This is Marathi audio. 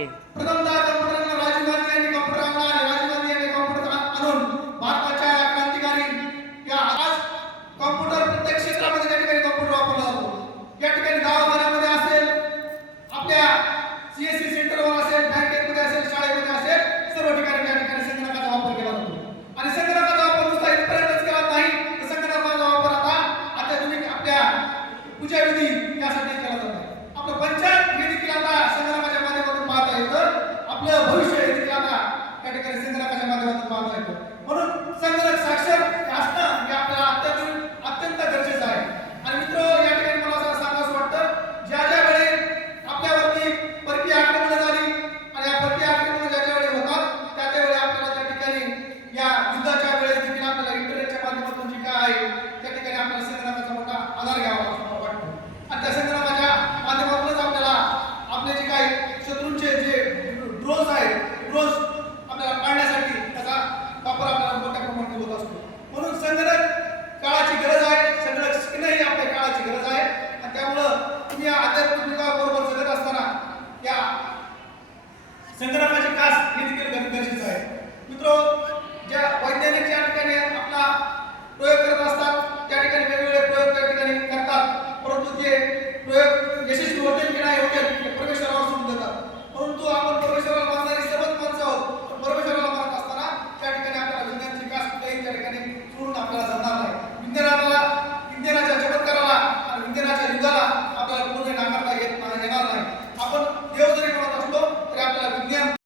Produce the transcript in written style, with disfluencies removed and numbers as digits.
आहे. प्रथमतः कॉम्प्युटरला राजीव गांधी यांनी कॉम्प्युटर आणला आणि राजीव गांधी यांनी कॉम्प्युटर आणून भारताच्या क्रांतिकारी या आज कॉम्प्युटर प्रत्येक क्षेत्रामध्ये त्या ठिकाणी कॉम्प्युटर वापरला जातो. या ठिकाणी दवाखान्यामध्ये असेल, आपल्या सीएससी सेंटरवर असेल, बँकेमध्ये असेल, शाळेमध्ये असेल, सर्व ठिकाणी त्या ठिकाणी संगणकाचा वापर केला जातो. आणि संगणकाचा वापर नुसता इथपर्यंतच केला नाही, तर संगणकाचा वापर आता अत्याधुनिक आपल्या पूजाविधी यासाठी